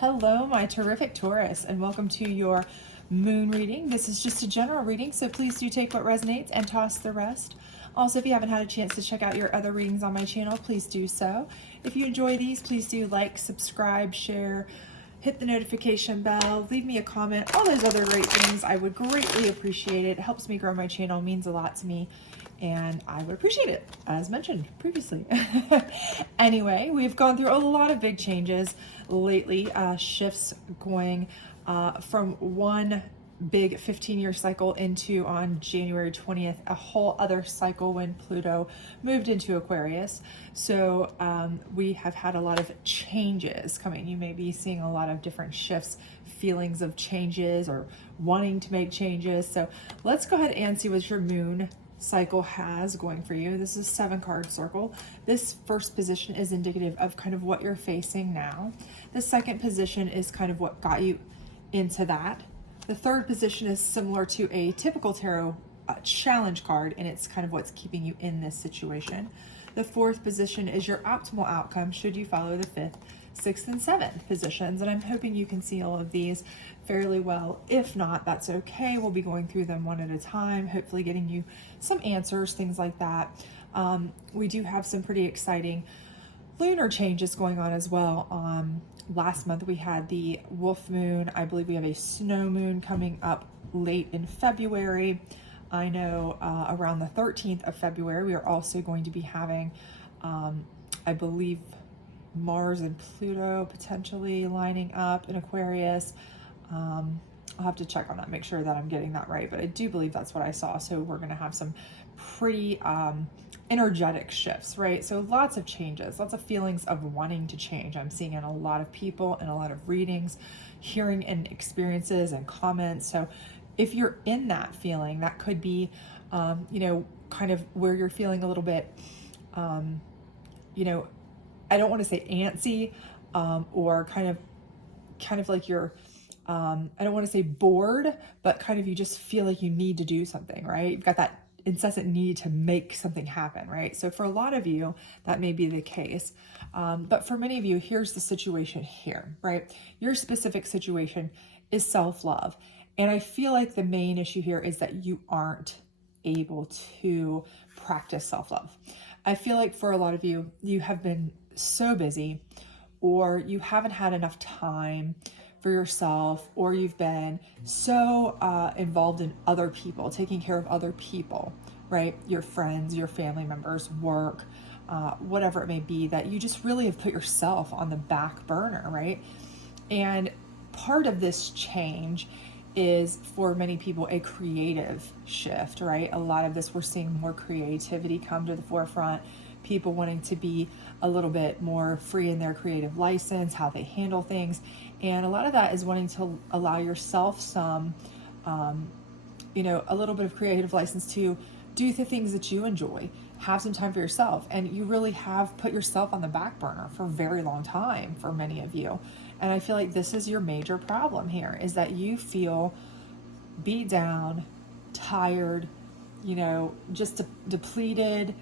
Hello, my terrific Taurus, and welcome to your moon reading. This is just a general reading, so please do take what resonates and toss the rest. Also, if you haven't had a chance to check out your other readings on my channel, please do so. If you enjoy these, please do like, subscribe, share, hit the notification bell, leave me a comment, all those other great things. I would greatly appreciate it. It helps me grow my channel, means a lot to me, and I would appreciate it, as mentioned previously. Anyway, we've gone through a lot of big changes lately, shifts going from one big 15-year cycle into, on January 20th, a whole other cycle when Pluto moved into Aquarius. So we have had a lot of changes coming. You may be seeing a lot of different shifts, feelings of changes, or wanting to make changes. So let's go ahead and see what your moon cycle has going for you. This is a 7-card circle. This first position is indicative of kind of what you're facing now. The second position is kind of what got you into that. The third position is similar to a typical tarot challenge card, and it's kind of what's keeping you in this situation. The fourth position is your optimal outcome should you follow the fifth, sixth, and seventh positions, and I'm hoping you can see all of these fairly well. If not, that's okay. We'll be going through them one at a time, hopefully getting you some answers, things like that. We do have some pretty exciting lunar changes going on as well. Last month we had the wolf moon. I believe we have a snow moon coming up late in February. I know around the 13th of February we are also going to be having, I believe, Mars and Pluto potentially lining up in Aquarius. I'll have to check on that, make sure that I'm getting that right, but I do believe that's what I saw. So we're going to have some pretty energetic shifts, right? So lots of changes, lots of feelings of wanting to change. I'm seeing in a lot of people and a lot of readings, hearing and experiences and comments. So if you're in that feeling, that could be, you know, kind of where you're feeling a little bit, you know, I don't want to say antsy, or kind of like you're, I don't want to say bored, but kind of you just feel like you need to do something, right? You've got that incessant need to make something happen, right? So for a lot of you, that may be the case. But for many of you, here's the situation here, right? Your specific situation is self-love. And I feel like the main issue here is that you aren't able to practice self-love. I feel like for a lot of you, you have been so busy, or you haven't had enough time for yourself, or you've been so involved in other people, taking care of other people, right? Your friends, your family members, work, whatever it may be, that you just really have put yourself on the back burner, right? And part of this change is, for many people, a creative shift, right? A lot of this, we're seeing more creativity come to the forefront, people wanting to be a little bit more free in their creative license, how they handle things. And a lot of that is wanting to allow yourself some, you know, a little bit of creative license to do the things that you enjoy, have some time for yourself. And you really have put yourself on the back burner for a very long time for many of you. And I feel like this is your major problem here, is that you feel beat down, tired, you know, just depleted,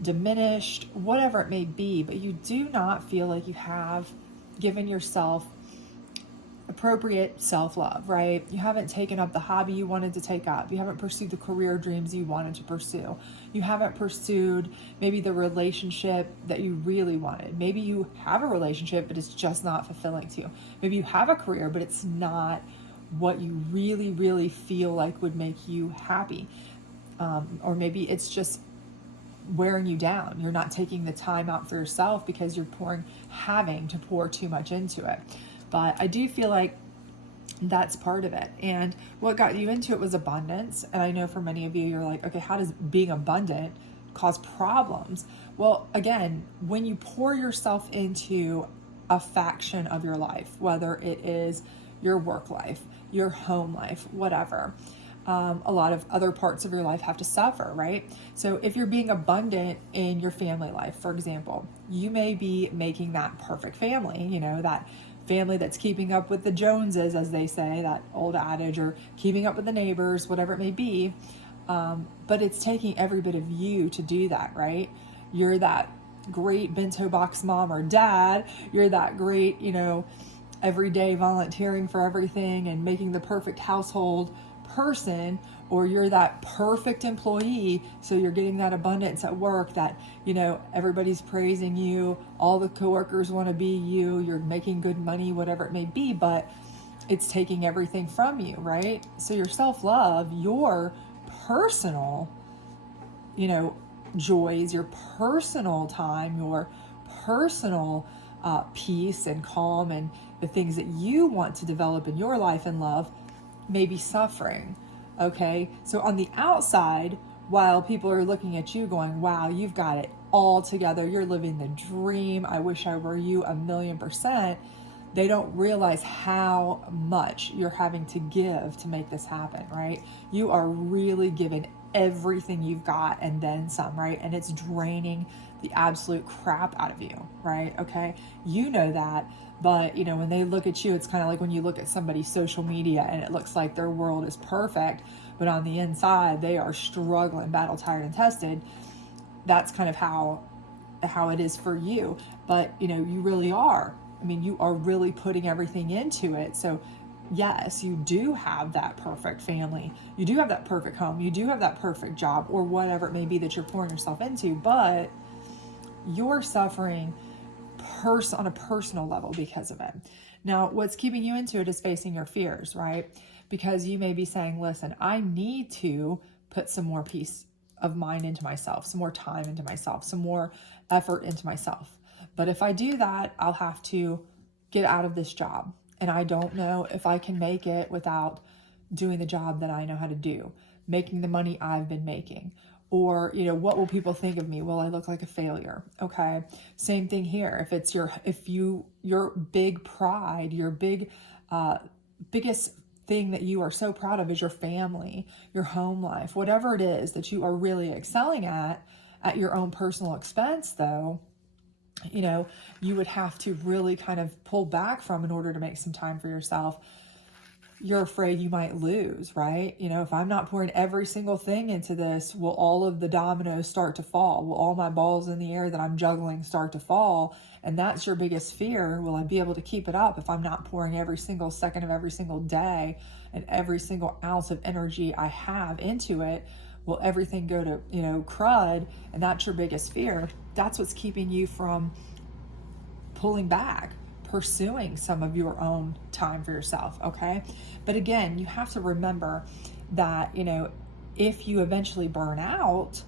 diminished, whatever it may be, but you do not feel like you have given yourself appropriate self-love, right? You haven't taken up the hobby you wanted to take up. You haven't pursued the career dreams you wanted to pursue. You haven't pursued maybe the relationship that you really wanted. Maybe you have a relationship, but it's just not fulfilling to you. Maybe you have a career, but it's not what you really, really feel like would make you happy. Or maybe it's just wearing you down. You're not taking the time out for yourself because you're having to pour too much into it. But I do feel like that's part of it. And what got you into it was abundance. And I know for many of you, you're like, okay, how does being abundant cause problems? Well, again, when you pour yourself into a faction of your life, whether it is your work life, your home life, whatever, a lot of other parts of your life have to suffer, right? So if you're being abundant in your family life, for example, you may be making that perfect family, you know, that family that's keeping up with the Joneses, as they say, that old adage, or keeping up with the neighbors, whatever it may be. But it's taking every bit of you to do that, right? You're that great bento box mom or dad. You're that great, every day volunteering for everything and making the perfect household person, or you're that perfect employee, so you're getting that abundance at work that, you know, everybody's praising you, all the coworkers want to be you, you're making good money, whatever it may be, but it's taking everything from you, right? So your self-love, your personal, you know, joys, your personal time, your personal peace and calm, and the things that you want to develop in your life and love may be suffering. Okay, so on the outside, while people are looking at you going, wow, you've got it all together, you're living the dream, I wish I were you 1,000,000%, they don't realize how much you're having to give to make this happen, right? You are really giving everything you've got and then some, right? And it's draining the absolute crap out of you, right? Okay, you know that, but you know, when they look at you, it's kind of like when you look at somebody's social media and it looks like their world is perfect, but on the inside they are struggling, battle tired and tested. That's kind of how it is for you. But you know, you really are, I mean, you are really putting everything into it. So yes, you do have that perfect family, you do have that perfect home, you do have that perfect job, or whatever it may be that you're pouring yourself into, but you're suffering on a personal level because of it. Now, what's keeping you into it is facing your fears, right? Because you may be saying, listen, I need to put some more peace of mind into myself, some more time into myself, some more effort into myself. But if I do that, I'll have to get out of this job. And I don't know if I can make it without doing the job that I know how to do, making the money I've been making. Or, you know, what will people think of me? Will I look like a failure? Okay. Same thing here. If your big pride, your biggest thing that you are so proud of is your family, your home life, whatever it is that you are really excelling at your own personal expense, though, you know, you would have to really kind of pull back from in order to make some time for yourself. You're afraid you might lose, right? You know, if I'm not pouring every single thing into this, will all of the dominoes start to fall? Will all my balls in the air that I'm juggling start to fall? And that's your biggest fear. Will I be able to keep it up if I'm not pouring every single second of every single day and every single ounce of energy I have into it? Will everything go to, you know, crud? And that's your biggest fear. That's what's keeping you from pulling back, pursuing some of your own time for yourself, okay? But again, you have to remember that, you know, if you eventually burn out,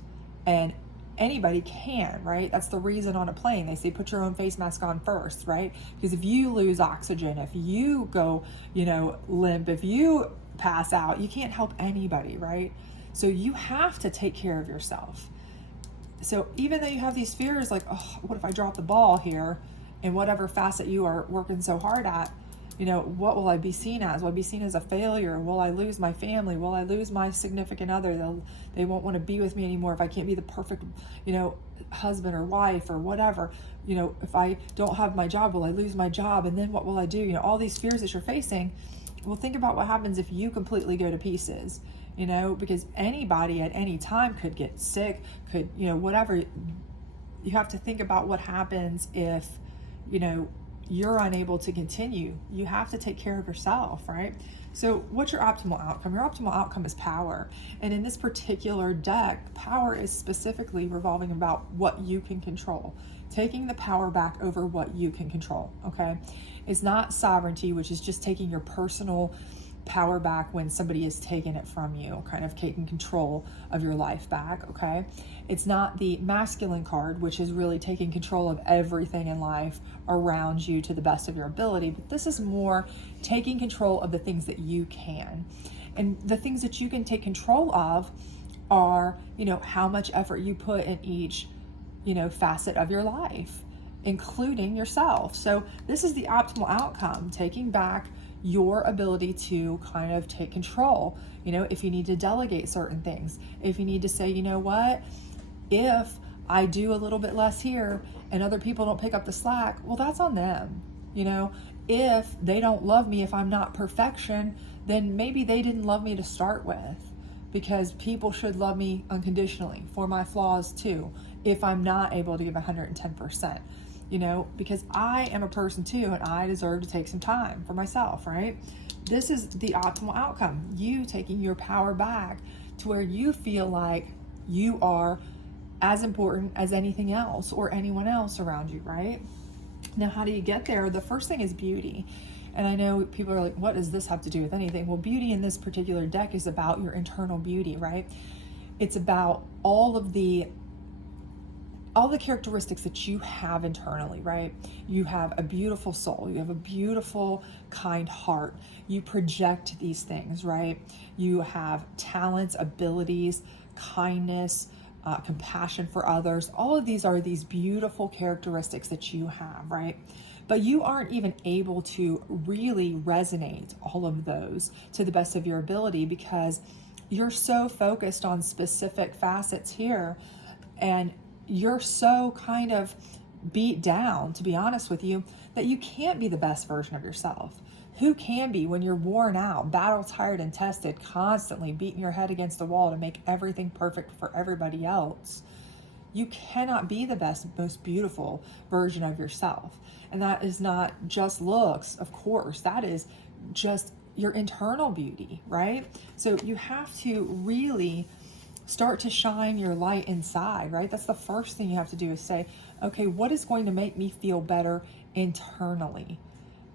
and anybody can, right? That's the reason on a plane they say put your own face mask on first, right? Because if you lose oxygen, if you go, you know, limp, if you pass out, you can't help anybody, right? So you have to take care of yourself. So even though you have these fears like, oh, what if I drop the ball here in whatever facet you are working so hard at, you know, what will I be seen as? Will I be seen as a failure? Will I lose my family? Will I lose my significant other? They won't want to be with me anymore if I can't be the perfect, you know, husband or wife or whatever. You know, if I don't have my job, will I lose my job? And then what will I do? You know, all these fears that you're facing. Well, think about what happens if you completely go to pieces, you know, because anybody at any time could get sick, could, you know, whatever. You have to think about what happens if, you know, you're unable to continue. You have to take care of yourself, right? So what's your optimal outcome? Your optimal outcome is power. And in this particular deck, power is specifically revolving about what you can control, taking the power back over what you can control, okay? It's not sovereignty, which is just taking your personal power back when somebody is taking it from you, kind of taking control of your life back, okay? It's not the masculine card, which is really taking control of everything in life around you to the best of your ability, but this is more taking control of the things that you can. And the things that you can take control of are, you know, how much effort you put in each, you know, facet of your life, including yourself. So this is the optimal outcome, taking back your ability to kind of take control. You know, if you need to delegate certain things, if you need to say, you know what, if I do a little bit less here and other people don't pick up the slack, well, that's on them. You know, if they don't love me, if I'm not perfection, then maybe they didn't love me to start with, because people should love me unconditionally for my flaws too, if I'm not able to give 110%. you know, because I am a person too, and I deserve to take some time for myself, right? This is the optimal outcome. You taking your power back to where you feel like you are as important as anything else or anyone else around you, right? Now, how do you get there? The first thing is beauty. And I know people are like, what does this have to do with anything? Well, beauty in this particular deck is about your internal beauty, right? It's about all the characteristics that you have internally, right? You have a beautiful soul. You have a beautiful, kind heart. You project these things, right? You have talents, abilities, kindness, compassion for others. All of these are these beautiful characteristics that you have, right? But you aren't even able to really resonate all of those to the best of your ability because you're so focused on specific facets here, and you're so kind of beat down, to be honest with you, that you can't be the best version of yourself. Who can be when you're worn out, battle tired and tested, constantly beating your head against the wall to make everything perfect for everybody else? You cannot be the best, most beautiful version of yourself. And that is not just looks, of course. That is just your internal beauty, right? So you have to really start to shine your light inside, right? That's the first thing you have to do, is say, okay, what is going to make me feel better internally?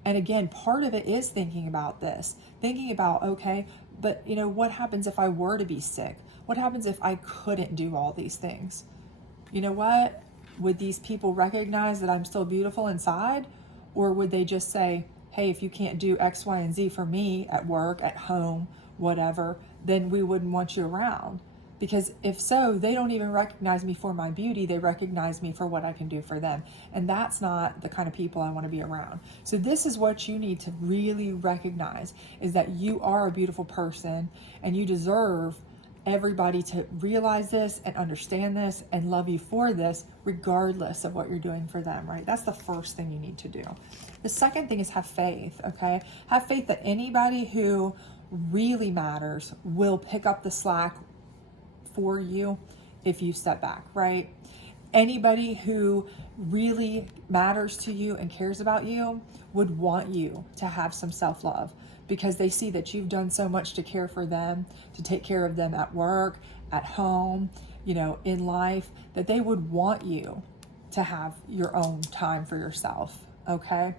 And again, part of it is thinking about this, thinking about, okay, but you know, what happens if I were to be sick? What happens if I couldn't do all these things? You know what? Would these people recognize that I'm still beautiful inside? Or would they just say, hey, if you can't do X, Y, and Z for me at work, at home, whatever, then we wouldn't want you around? Because if so, they don't even recognize me for my beauty. They recognize me for what I can do for them. And that's not the kind of people I want to be around. So this is what you need to really recognize, is that you are a beautiful person and you deserve everybody to realize this and understand this and love you for this, regardless of what you're doing for them, right? That's the first thing you need to do. The second thing is have faith, okay? Have faith that anybody who really matters will pick up the slack for you if you step back, right? Anybody who really matters to you and cares about you would want you to have some self-love, because they see that you've done so much to care for them, to take care of them at work, at home, you know, in life, that they would want you to have your own time for yourself, okay?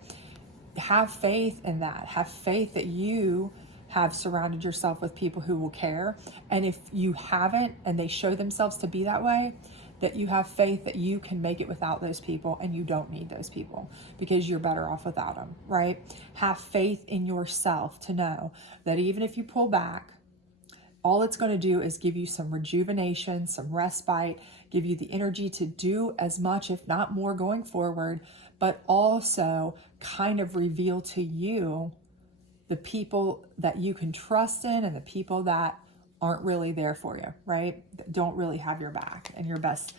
Have faith in that. Have faith that you have surrounded yourself with people who will care. And if you haven't, and they show themselves to be that way, that you have faith that you can make it without those people, and you don't need those people because you're better off without them, right? Have faith in yourself to know that even if you pull back, all it's going to do is give you some rejuvenation, some respite, give you the energy to do as much, if not more, going forward, but also kind of reveal to you the people that you can trust in and the people that aren't really there for you, right? That don't really have your back and your best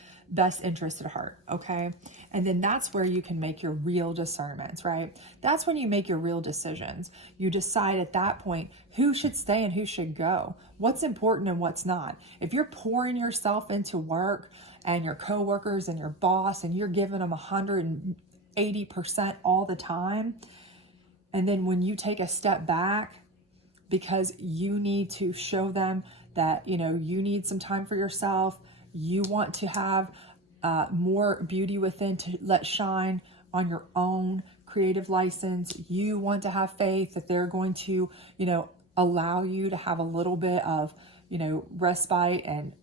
interest at heart, okay? And then that's where you can make your real discernments, right? That's when you make your real decisions. You decide at that point who should stay and who should go, what's important and what's not. If you're pouring yourself into work and your coworkers and your boss and you're giving them 180% all the time, and then when you take a step back because you need to show them that, you know, you need some time for yourself, you want to have more beauty within to let shine on your own creative license, you want to have faith that they're going to, you know, allow you to have a little bit of, you know, respite and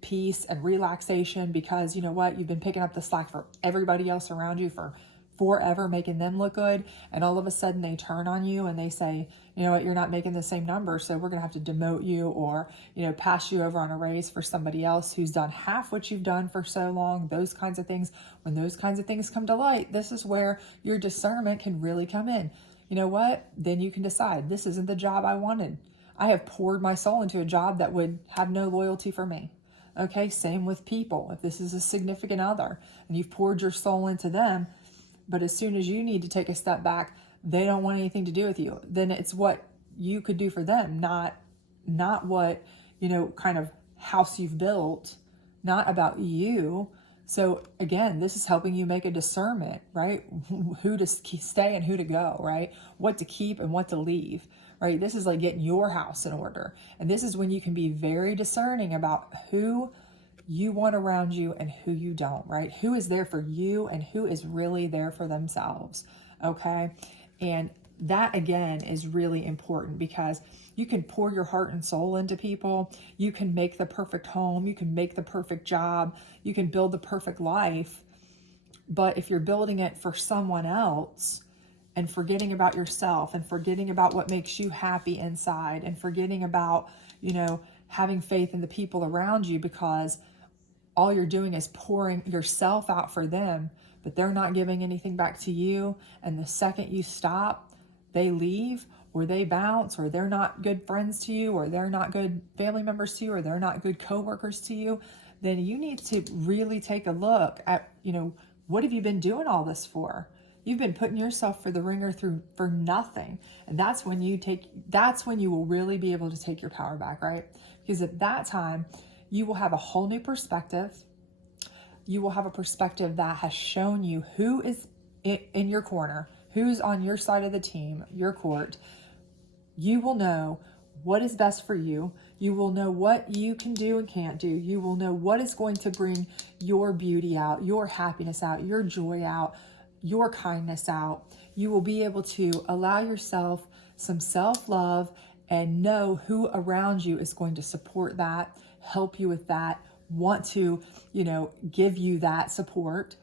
peace and relaxation, because you know what, you've been picking up the slack for everybody else around you for forever, making them look good, and all of a sudden they turn on you and they say, you know what, you're not making the same number, so we're gonna have to demote you, or, you know, pass you over on a raise for somebody else who's done half what you've done for so long. Those kinds of things, when those kinds of things come to light, this is where your discernment can really come in. You know what, then you can decide, this isn't the job I wanted. I have poured my soul into a job that would have no loyalty for me. Okay, same with people. If this is a significant other and you've poured your soul into them, but as soon as you need to take a step back, they don't want anything to do with you, then it's what you could do for them, not what, you know, kind of house you've built, not about you. So again, this is helping you make a discernment, right? Who to stay and who to go, right? What to keep and what to leave, right? This is like getting your house in order. And this is when you can be very discerning about who you want around you and who you don't, right? Who is there for you and who is really there for themselves, okay? And that again is really important, because you can pour your heart and soul into people. You can make the perfect home. You can make the perfect job. You can build the perfect life. But if you're building it for someone else and forgetting about yourself and forgetting about what makes you happy inside and forgetting about, you know, having faith in the people around you, because all you're doing is pouring yourself out for them, but they're not giving anything back to you. And the second you stop, they leave, or they bounce, or they're not good friends to you, or they're not good family members to you, or they're not good coworkers to you, then you need to really take a look at, you know, what have you been doing all this for? You've been putting yourself for the ringer for nothing. And that's when you will really be able to take your power back, right? Because at that time, you will have a whole new perspective. You will have a perspective that has shown you who is in your corner, who's on your side of the team, your court. You will know what is best for you. You will know what you can do and can't do. You will know what is going to bring your beauty out, your happiness out, your joy out, your kindness out. You will be able to allow yourself some self-love and know who around you is going to support that, help you with that, want to, you know, give you that support.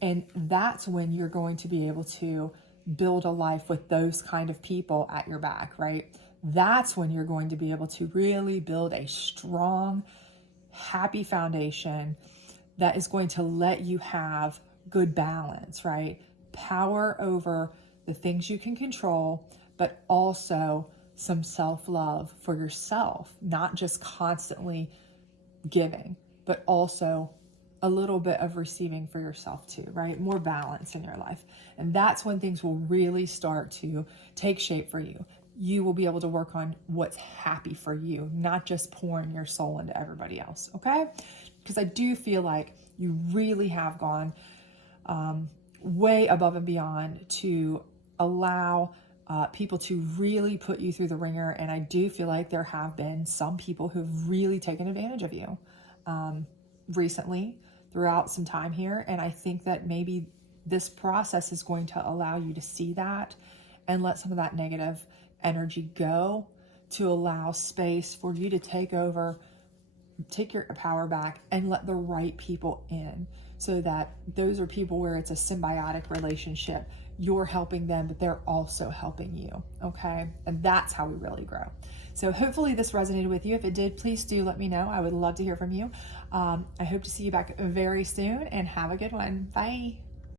And that's when you're going to be able to build a life with those kind of people at your back, right? That's when you're going to be able to really build a strong, happy foundation that is going to let you have good balance, right? Power over the things you can control, but also some self-love for yourself, not just constantly giving, but also a little bit of receiving for yourself too, right? More balance in your life. And that's when things will really start to take shape for you. You will be able to work on what's happy for you, not just pouring your soul into everybody else, okay? Because I do feel like you really have gone way above and beyond to allow people to really put you through the ringer. And I do feel like there have been some people who've really taken advantage of you recently throughout some time here. And I think that maybe this process is going to allow you to see that and let some of that negative energy go, to allow space for you to take over, take your power back, and let the right people in, so that those are people where it's a symbiotic relationship. You're helping them, but they're also helping you, okay? And that's how we really grow. So hopefully this resonated with you. If it did, please do let me know. I would love to hear from you. I hope to see you back very soon, and have a good one. Bye.